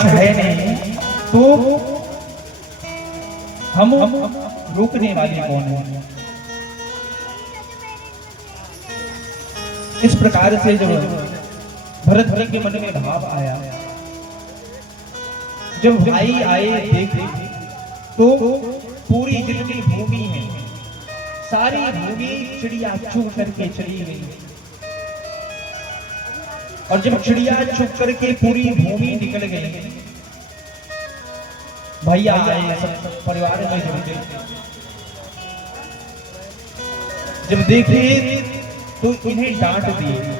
है नहीं तो हम रोकने वाले कौन है। इस प्रकार से जब भरत जी के मन में भाव आया, जब भाई आए देखे तो पूरी जितनी भूमि है सारी भूमि चिड़िया चुग करके चली गई। और जब चिड़िया चुग करके पूरी भूमि निकल गई, भैया आए सब परिवार में जब देखे तो इन्हें डांट दिए।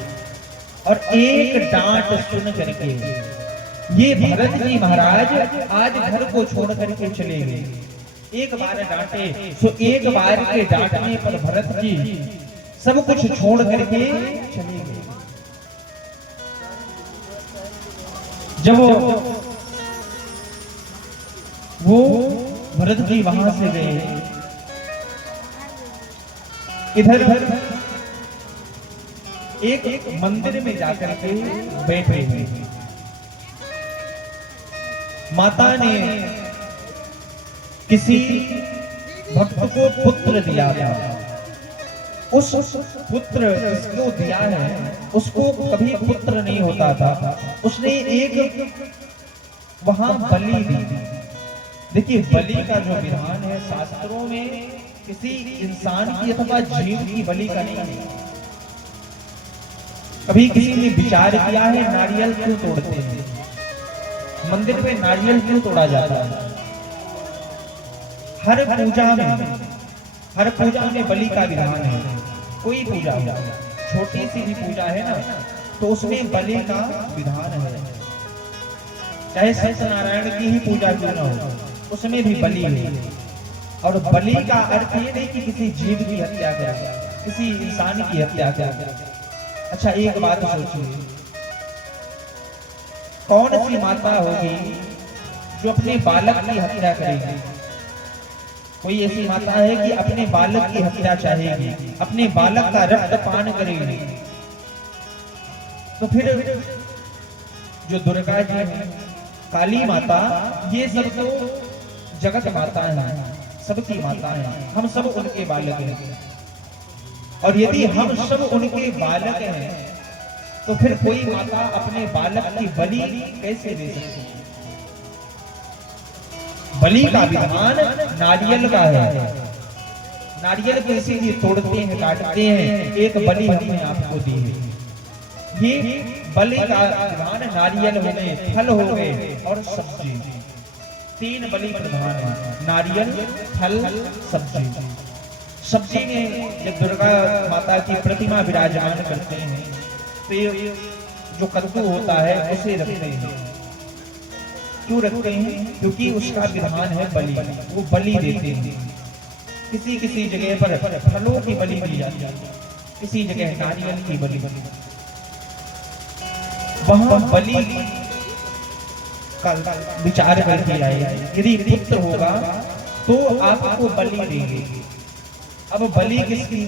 और एक डांट सुन करके ये भरत जी महाराज आज घर को छोड़ करके चले गए। एक बार डांटे तो एक बार के डांटने पर भरत जी सब कुछ छोड़ करके चले गए। जब वो भरत जी वहां से गए, इधर एक मंदिर में जाकर के बैठे हुए। माता ने किसी भक्त को पुत्र दिया था। उस पुत्र जिसको दिया है उसको कभी पुत्र नहीं होता था। उसने एक वहां बलि दी। देखिए, बलि का जो विधान है शास्त्रों में किसी इंसान की अथवा जीव की बलि का नहीं है। कभी किसी ने विचार किया है नारियल क्यों तोड़ते हैं? मंदिर में नारियल क्यों तोड़ा जाता है? हर पूजा में बलि का विधान है। कोई पूजा हो, छोटी सी भी पूजा है ना, तो उसमें बलि का विधान है। चाहे सत्यनारायण की ही पूजा क्यों ना हो, उसमें भी बलि है। और बलि का अर्थ ये नहीं कि किसी जीव की हत्या करें, किसी इंसान की हत्या करें। अच्छा, एक बात सोचिए, कौन सी माता होगी जो अपने बालक की हत्या करेगी? कोई ऐसी माता है कि अपने बालक की हत्या चाहेगी, अपने बालक का रक्त पान करेगी? तो फिर जो दुर्गा जी है, काली माता, ये सब तो जगत माता है, सबकी माता है। हम सब उनके बालक हैं। और यदि हम सब उनके बालक हैं तो फिर कोई माता अपने बालक की बलि कैसे दे सकती है? बलि का विधान नारियल का है। नारियल को इसीलिए तोड़ते हैं, काटते हैं। एक बलि हमने आपको दी है। ये बलि का विधान नारियल हो गए, फल हो गए और सब्जी। तीन बलि प्रधान है, नारियल, फल, सब्जी। सब्जी में जब दुर्गा माता की प्रतिमा विराजमान करते हैं तो ये जो कद्दू होता है उसे रखते हैं। क्यों रखते हैं? क्योंकि उसका विधान है बलि, वो बलि देते हैं। किसी किसी जगह पर फलों की बलि दी जाती है, किसी जगह नारियल की बलि। वहां बलि का विचार करके आए, यदि पुत्र होगा तो आपको बलि देंगे। अब बलि किसकी?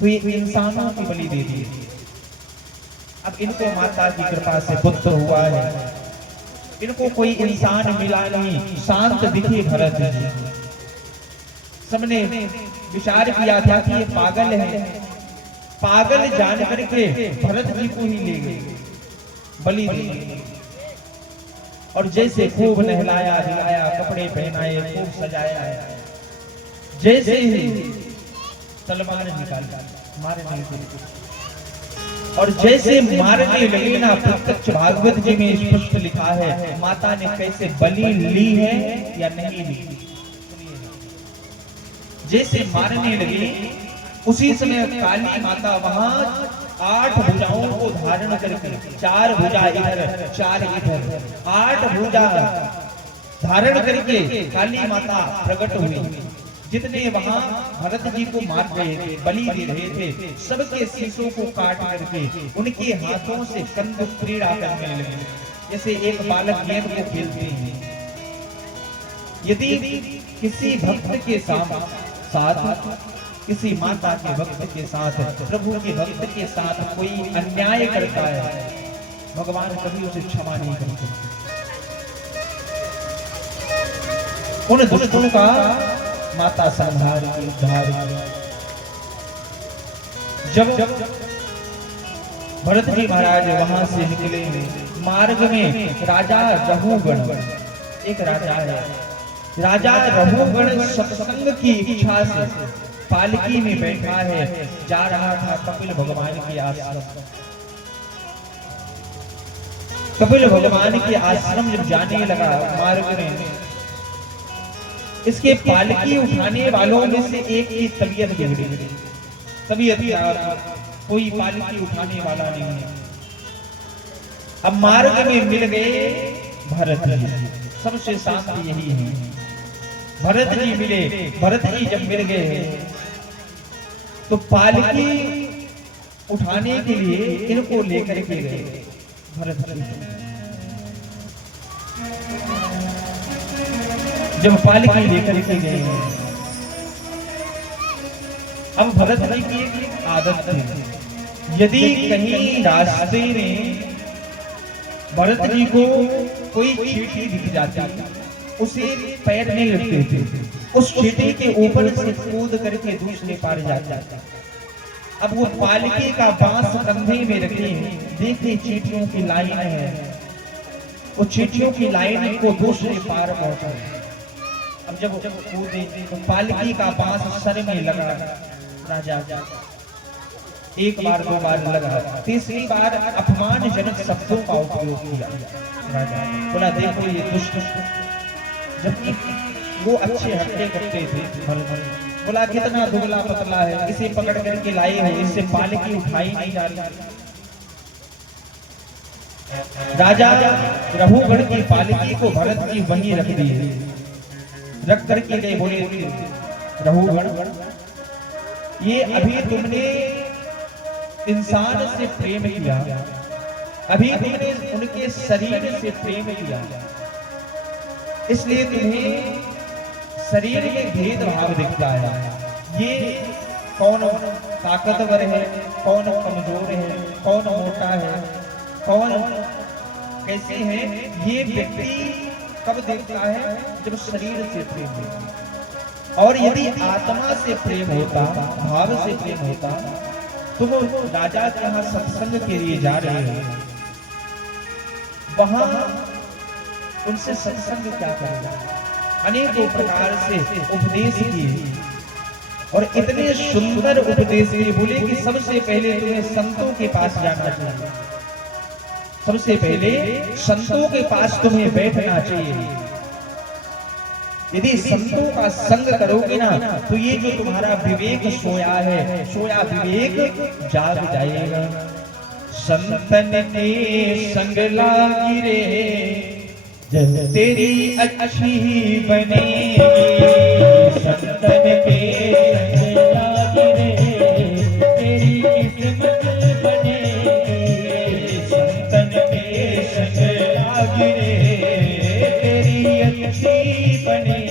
तो ये इंसानों की बलि दे दी। अब इनको माता की कृपा से पुत्र हुआ है। इनको कोई इंसान मिला नहीं, शांत दिखे भरत जी। सबने विचार किया था कि ये पागल है। पागल जान करके भरत जी को ही ले गए, बलि दे गए। और जैसे खूब नहलाया धुलाया, कपड़े पहनाए, खूब सजाया, जैसे ही तलवार निकाल मारने लगे। और जैसे मारने लगे ना, प्रत्यक्ष भागवत जी में स्पष्ट लिखा है माता ने कैसे बलि ली है या नहीं ली। जैसे मारने लगे उसी समय काली माता वहां 8 भुजाओं को धारण करके, 4 भुजा इधर 4 इधर, 8 भुजा धारण करके काली माता प्रकट हुई। जितने वहां भरत जी को मार रहे थे, बलि दे रहे थे, सबके शीशों को काट करके उनके हाथों से कंद क्रीड़ा करने लगे, जैसे एक बालक गेंद को खेलते हैं। यदि किसी भक्त के साथ किसी माता के भक्त के साथ, प्रभु के भक्त के साथ कोई अन्याय करता है, भगवान कभी उसे क्षमा नहीं करते। उन दुष्टों का माता संहार की, उद्धार की। जब भरत जी महाराज वहां से निकले, मार्ग में राजा रहुगण, एक राजा है, राजा रहुगण सत्संग की इच्छा से पालकी में बैठा है, जा रहा था कपिल भगवान के आश्रम। कपिल भगवान के आश्रम जब जाने लगा मार्ग में, इसके पालकी उठाने वालों में से एक की तबीयत बिगड़ी, तबीयत खराब, कोई पालकी उठाने वाला नहीं है। अब मार्ग में मिल गए भरत जी, सबसे शांति यही है। भरत जी मिले, भरत जी जब मिल गए तो पालकी उठाने के लिए इनको लेकर के गए भरत जी। जब पालकी लेकर के गए, अब भरत जी की एक आदत थी, यदि कहीं रास्ते में भरत जी को कोई चींटी दिख जाती, उसे पैर नहीं रखते थे, उस चींटी के ऊपर से कूद करके दूसरे पार जाता। अब वो पालकी का बांस कंधे में रखे, देखे चींटियों की लाइन है, वो चींटियों की लाइन को दूसरे पार पहुंचा। अब जब कूदे तो पालकी का बांस सर में लगा, राजा एक बार दो बार लगा, तीसरी बार अपमानजनक शब्दों का उपयोग किया। राजा बोला, देखो ये दुष्ट, जबकि वो अच्छे हट्टे कट्टे थे, बोला कितना दुबला पतला है, इसे पकड़ करके लाए हो, इससे पालकी उठाई नहीं जा रही। राजा रहुगण की पालकी को भरत जी वहीं रख दिए, रख करके गए, बोले रहुगण, ये अभी तुमने इंसान से प्रेम किया, अभी तुमने उनके शरीर से प्रेम किया, इसलिए तुम्हें शरीर में भेदभाव दिखता है। ये कौन ताकतवर है, कौन कमजोर है, कौन मोटा है, कौन कैसे है, ये व्यक्ति कब देखता है, जब शरीर से प्रेम होता। और यदि आत्मा से प्रेम होता, भाव से प्रेम होता, तो वो राजा के यहाँ सत्संग के लिए जा रहे हैं, वहां उनसे सत्संग क्या करेगा। अनेकों प्रकार से उपदेश किए और इतने सुंदर उपदेश दिए, बोले कि सबसे पहले तुम्हें संतों के पास जाना चाहिए, सबसे पहले संतों के पास तुम्हें बैठना चाहिए। यदि संतों का संग करोगे ना, तो ये जो तुम्हारा विवेक सोया है, सोया विवेक जाग जाएगा। संतन के संग लागी रे, तेरी अच्छी बनेगी, संतन के संग लागी रे, तेरी किस्मत बनेगी, संतन के संग लागी रे, तेरी अच्छी बनेगी।